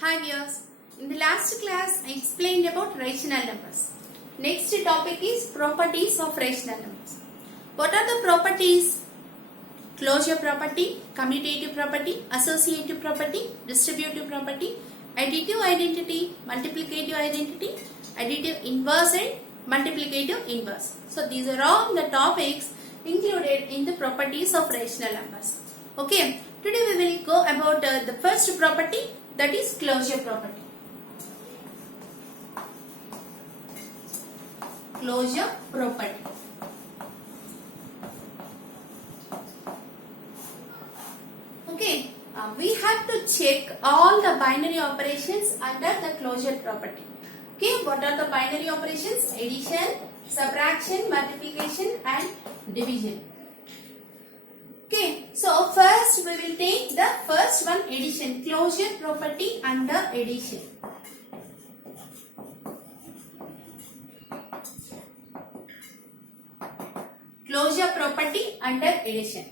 Hi viewers, in the last class I explained about rational numbers. Next topic is properties of rational numbers. What are the properties? Closure property, commutative property, associative property, distributive property, additive identity, multiplicative identity, additive inverse and multiplicative inverse. So these are all the topics included in the properties of rational numbers. Okay, today we will go about the first property, that is closure property. Closure property. Okay, we have to check all the binary operations under the closure property. Okay, what are the binary operations? Addition, subtraction, multiplication and division. Okay, so first we will take the first one, addition. Closure property under addition. Closure property under addition.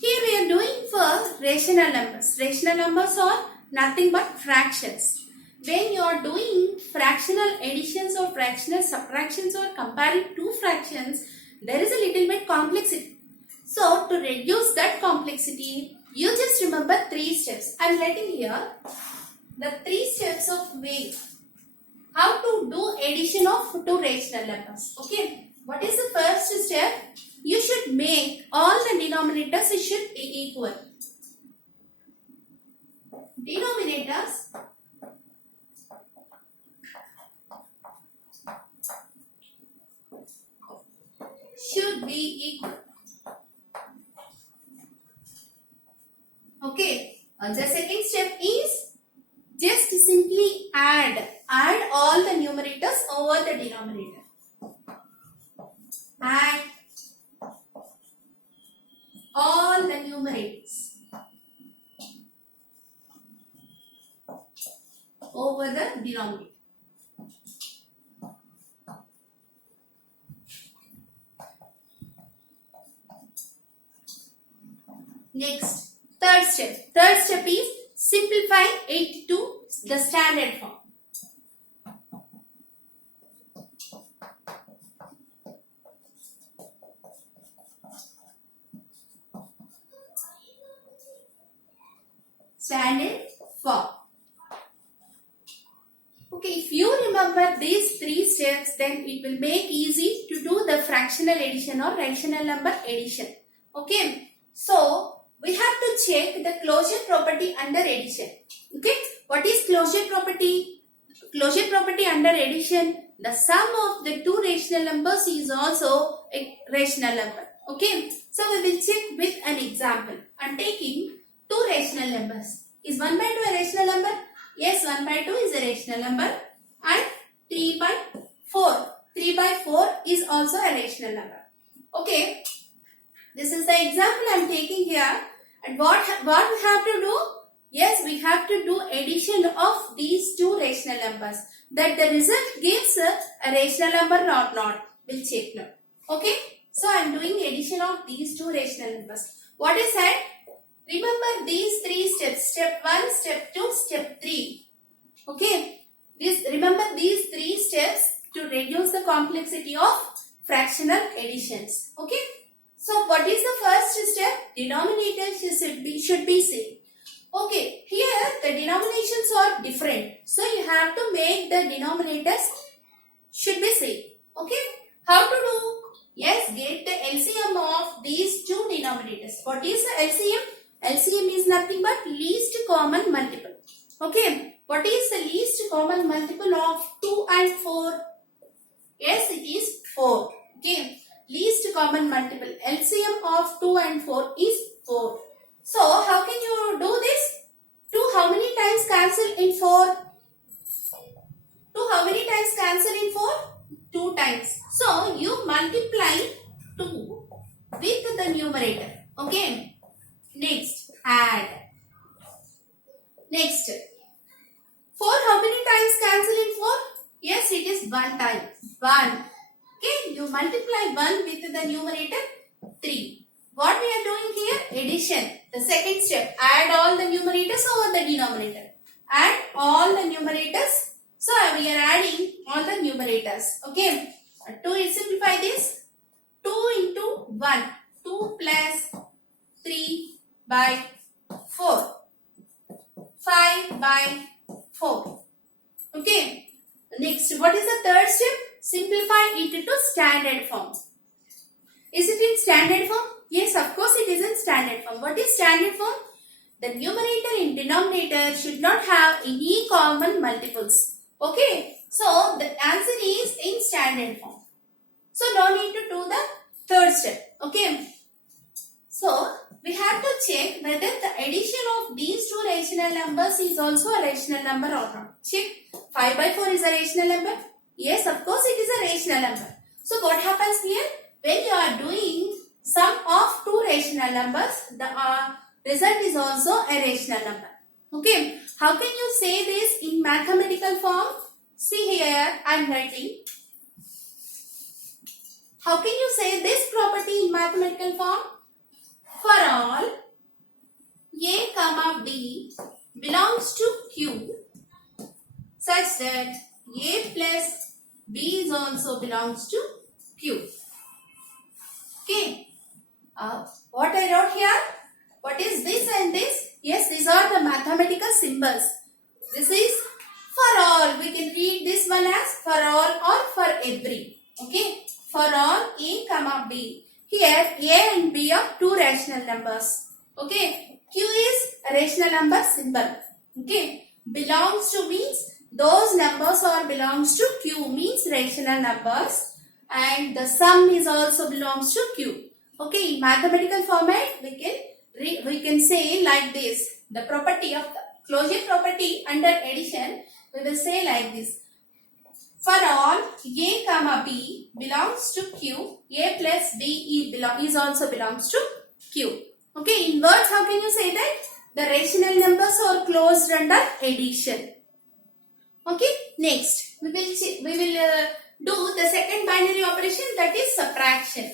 Here we are doing for rational numbers. Rational numbers are nothing but fractions. When you are doing fractional additions or fractional subtractions or comparing two fractions, there is a little bit complexity. So to reduce that complexity, you just remember three steps. I am writing here the three steps of way how to do addition of two rational numbers. Okay, what is the first step? You should make all the denominators should be equal. Denominators should be equal. Okay, the second step is just simply add all the numerators over the denominator. Add all the numerators over the denominator. Next, third step. Third step is simplify it to the standard form. Standard form. Okay, if you remember these three steps, then it will make easy to do the fractional addition or rational number addition. Okay, so we have to check the closure property under addition. Okay, what is closure property? Closure property under addition, the sum of the two rational numbers is also a rational number. Okay, so we will check with an example. I am taking two rational numbers. Is 1 by 2 a rational number? Yes, 1 by 2 is a rational number. And 3 by 4. 3 by 4 is also a rational number. Okay, this is the example I am taking here. And what we have to do? Yes, we have to do addition of these two rational numbers. That the result gives a rational number or not. We'll check now. Okay, so I am doing addition of these two rational numbers. What is that? Remember these three steps. Step 1, step 2, step 3. Okay, remember these three steps to reduce the complexity of fractional additions. Okay. So what is the first step? Denominators should be same. Okay, here the denominations are different. So you have to make the denominators should be same. Okay, how to do? Yes, get the LCM of these two denominators. What is the LCM? LCM is nothing but least common multiple. Okay, what is the least common multiple of 2 and 4? Yes, it is 4. Okay. Least common multiple LCM of 2 and 4 is 4. So how can you do this? 2 how many times cancel in 4? 2 how many times cancel in 4? 2 times. So you multiply 2 with the numerator. Okay. Next, add. Next, 4 how many times cancel in 4? Yes, it is 1 time. 1. Okay, you multiply 1 with the numerator 3. What we are doing here? Addition. The second step, add all the numerators over the denominator. add all the numerators. So we are adding all the numerators. Okay. To simplify this, 2 into 1. 2 plus 3 by 4. 5 by 4. Okay. Next, what is the third step? Simplify it into standard form. Is it in standard form? Yes, of course it is in standard form. What is standard form? The numerator and denominator should not have any common multiples. Okay. So, the answer is in standard form. So, no need to do the third step. Okay. So, we have to check whether the addition of these two rational numbers is also a rational number or not. Check. 5 by 4 is a rational number. Yes, of course it is a rational number. So, what happens here? When you are doing sum of two rational numbers, the result is also a rational number. Okay. How can you say this in mathematical form? See here, I am writing. How can you say this property in mathematical form? For all A comma B belongs to Q such that A plus B is also belongs to Q. Okay. What I wrote here? What is this and this? Yes, these are the mathematical symbols. This is for all. We can read this one as for all or for every. Okay. For all A comma B. Here A and B are two rational numbers. Okay. Q is a rational number symbol. Okay. Belongs to means those numbers or belongs to Q means rational numbers. And the sum is also belongs to Q. Okay. In mathematical format we can say like this. The property of the closure property under addition we will say like this. For all A comma B belongs to Q, A plus B is also belongs to Q. Okay, in words how can you say that? The rational numbers are closed under addition. Okay, next we will do the second binary operation, that is subtraction.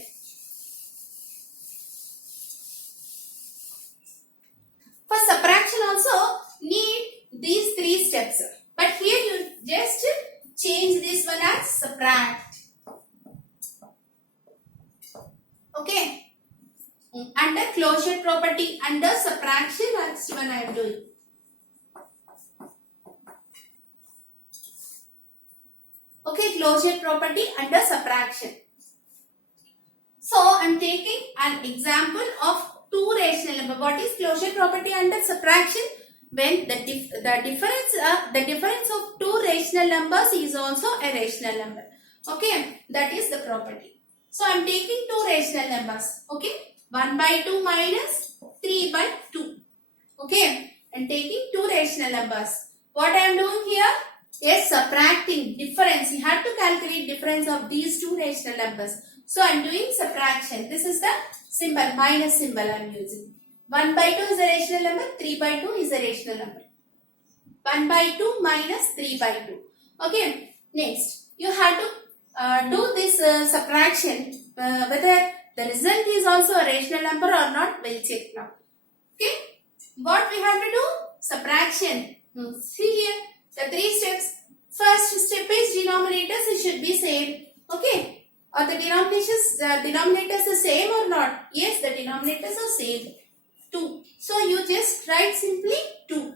For subtraction also need these three steps. But here you just change this one as subtract. Okay. Under closure property, under subtraction, that's one I am doing. Okay, closure property under subtraction. So, I am taking an example of two rational numbers. What is closure property under subtraction? When the difference of two rational numbers is also a rational number. Okay, that is the property. So, I am taking two rational numbers. Okay, 1 by 2 minus 3 by 2. Okay, I am taking two rational numbers. What I am doing here? Yes, subtracting difference. You have to calculate difference of these two rational numbers. So, I am doing subtraction. This is the symbol, minus symbol I am using. 1 by 2 is a rational number, 3 by 2 is a rational number. 1 by 2 minus 3 by 2. Okay, next, you have to do this subtraction, whether the result is also a rational number or not, we'll check now. Okay, what we have to do? Subtraction. See here, the three steps. First step is denominators, it should be same. Okay, or the denominators are same or not? Yes, the denominators are same. 2. So, you just write simply 2.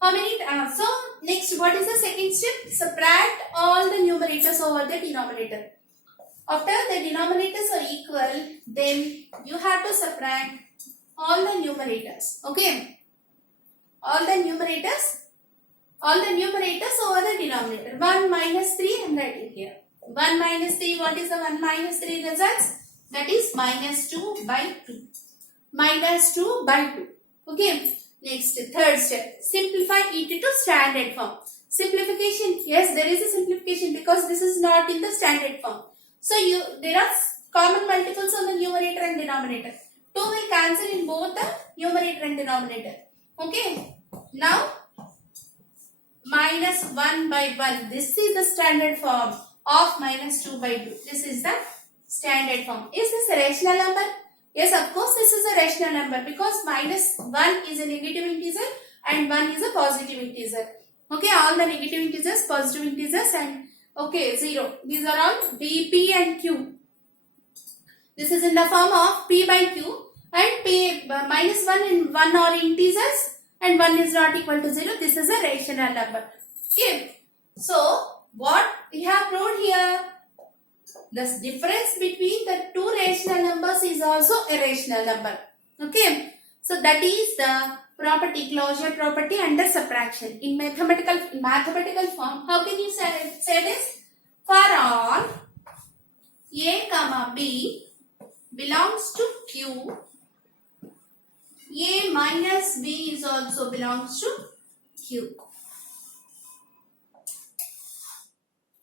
How many? So, next, what is the second step? Subtract all the numerators over the denominator. After the denominators are equal, then you have to subtract all the numerators. Okay. All the numerators over the denominator. 1 minus 3, I am writing here. 1 minus 3, what is the 1 minus 3 results? That is minus 2 by 2. Minus 2 by 2. Okay. Next, third step. Simplify it to standard form. Simplification. Yes, there is a simplification because this is not in the standard form. So, there are common multiples on the numerator and denominator. 2 will cancel in both the numerator and denominator. Okay. Now, minus 1 by 1. This is the standard form of minus 2 by 2. This is the standard form. Is this a rational number? Yes, of course this is a rational number because minus 1 is a negative integer and 1 is a positive integer. Okay, all the negative integers, positive integers, and okay, 0. These are all b, p and q. This is in the form of p by q, and p minus 1 and 1 are integers and 1 is not equal to 0. This is a rational number. Okay, so what we have proved here? The difference between the two rational numbers is also a rational number. Okay, so that is the property, closure property under subtraction. In mathematical form, how can you say this? For all a comma b belongs to q, a minus b is also belongs to q.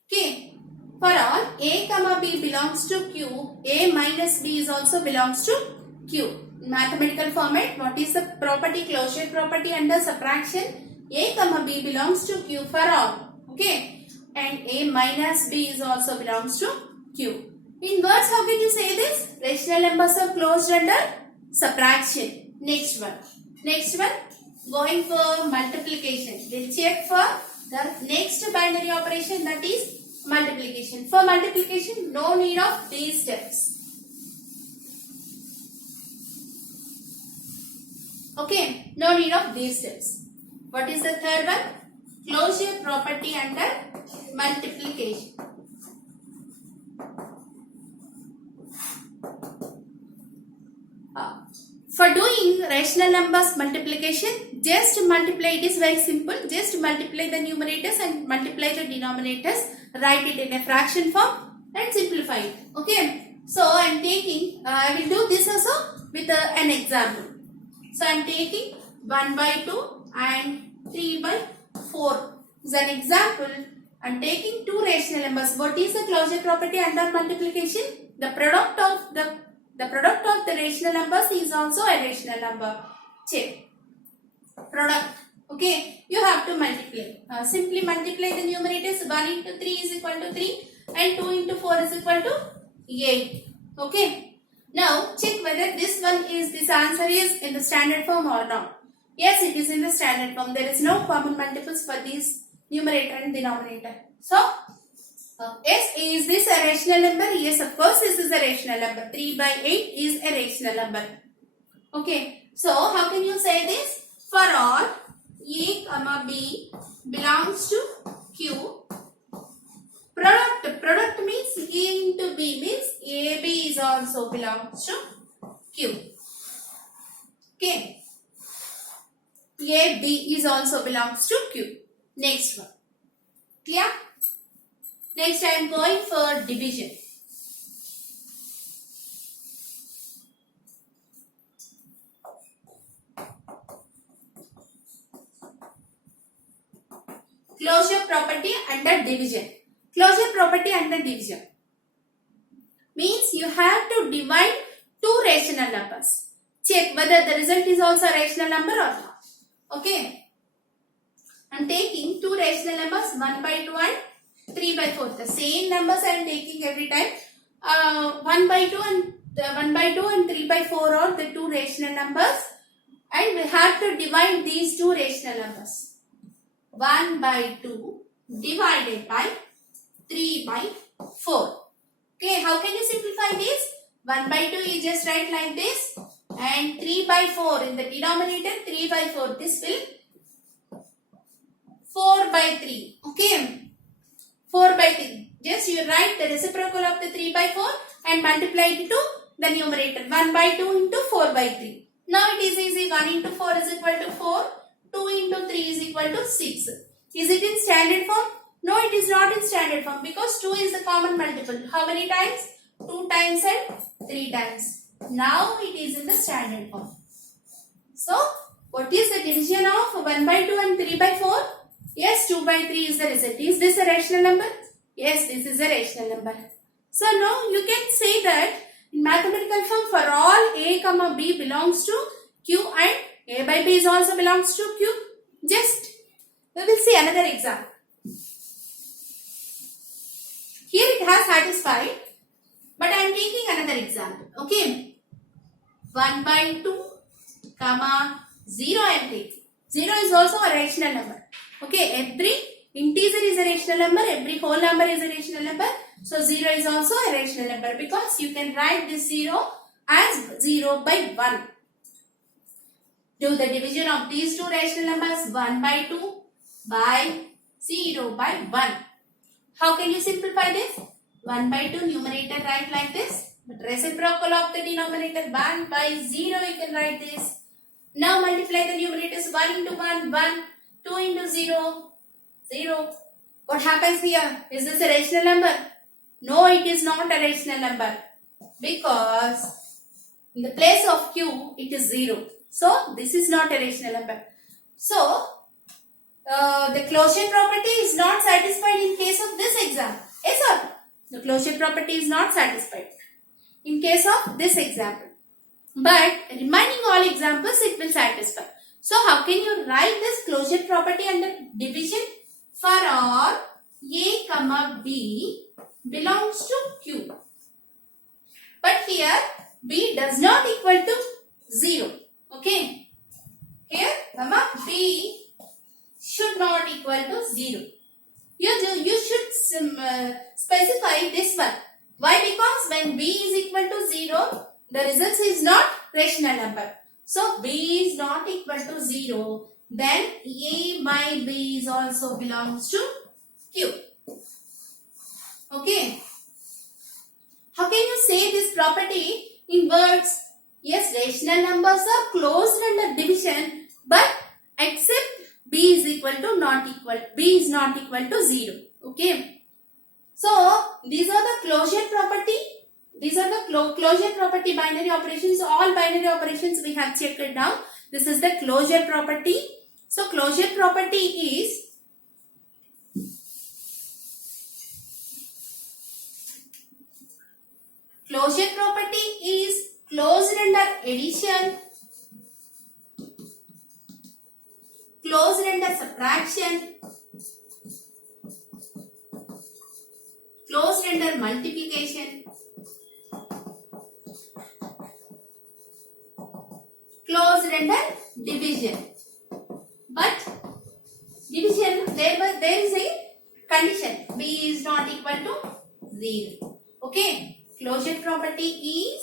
Okay, for all a comma b belongs to q, a minus b is also belongs to q. In mathematical format, what is the property, closure property under subtraction? A comma b belongs to q for all. Okay, and a minus b is also belongs to q. In words, how can you say this? Rational numbers are closed under subtraction. Next one, going for multiplication. We'll check for the next binary operation, that is multiplication. For multiplication, no need of these steps. Okay, no need of these steps. What is the third one? Closure property under multiplication. For doing rational numbers multiplication, just multiply. It is very simple. Just multiply the numerators and multiply the denominators. Write it in a fraction form and simplify it. Okay. So I am taking. I will do this also with an example. So I am taking 1 by 2 and 3 by 4. As an example, I am taking two rational numbers. What is the closure property under multiplication? The product of the rational numbers is also a rational number. Check. Product. Okay. You have to multiply. Simply multiply the numerators. 1 into 3 is equal to 3 and 2 into 4 is equal to 8. Okay. Now check whether this answer is in the standard form or not. Yes, it is in the standard form. There is no common multiples for these numerator and denominator. So, yes, is this a rational number? Yes, of course this is a rational number. 3 by 8 is a rational number. Okay. So, how can you say this? For all a comma b belongs to q, product means a into b means ab is also belongs to q. Okay. AB is also belongs to q. Next one. Clear? Next I am going for division. Closure property under division. Closure property under division means you have to divide two rational numbers. Check whether the result is also a rational number or not. Okay. I am taking two rational numbers 1 by 2 and 3 by 4. The same numbers I am taking every time. 1 by 2 and 3 by 4 are the two rational numbers, and we have to divide these two rational numbers. 1 by 2 divided by 3 by 4. Okay, how can you simplify this? 1 by 2 you just write like this, and 3 by 4 in the denominator, 3 by 4. This will 4 by 3. Okay, 4 by 3. Just you write the reciprocal of the 3 by 4 and multiply it to the numerator. 1 by 2 into 4 by 3. Now it is easy. 1 into 4 is equal to 4. 2 into 3 is equal to 6. Is it in standard form? No, it is not in standard form because 2 is the common multiple. How many times? 2 times and 3 times. Now it is in the standard form. So, what is the division of 1 by 2 and 3 by 4? Yes, 2 by 3 is the result. Is this a rational number? Yes, this is a rational number. So, now you can say that in mathematical form for all a comma b belongs to q and a by b is also belongs to q. Just we will see another example. Here it has satisfied, but I am taking another example. Okay. 1 by 2, comma 0 and 3. 0 is also a rational number. Okay, every integer is a rational number, every whole number is a rational number. So 0 is also a rational number because you can write this 0 as 0 by 1. Do the division of these two rational numbers, 1 by 2 by 0 by 1. How can you simplify this? 1 by 2 numerator write like this. But reciprocal of the denominator 1 by 0 you can write this. Now multiply the numerators 1 into 1, 1, 2 into 0, 0. What happens here? Is this a rational number? No, it is not a rational number. Because in the place of q, it is 0. So, this is not a rational number. So, the closure property is not satisfied in case of this example. Yes or no? The closure property is not satisfied in case of this example. But remaining all examples it will satisfy. So how can you write this closure property under division? For all a comma b belongs to q. But here b does not equal to 0. Okay. Here comma b should not equal to 0. You should specify this one. Why? Because when b is equal to 0, the result is not rational number. So b is not equal to 0. Then a by b is also belongs to q. Okay. How can you say this property in words? Yes, rational numbers are closed under division, but except b is equal to not equal. b is not equal to 0. Okay. So, these are the closure property. These are the closure property binary operations. All binary operations we have checked it now. This is the closure property. So, closure property is closed under addition, closed under subtraction, closed under multiplication, closed under division. But division, there is a condition. B is not equal to 0. Okay. Closure property is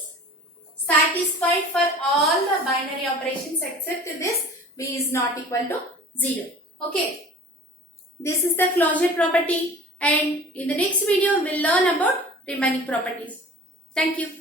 satisfied for all the binary operations except this. B is not equal to 0. Okay. This is the closure property. And in the next video, we'll learn about remaining properties. Thank you.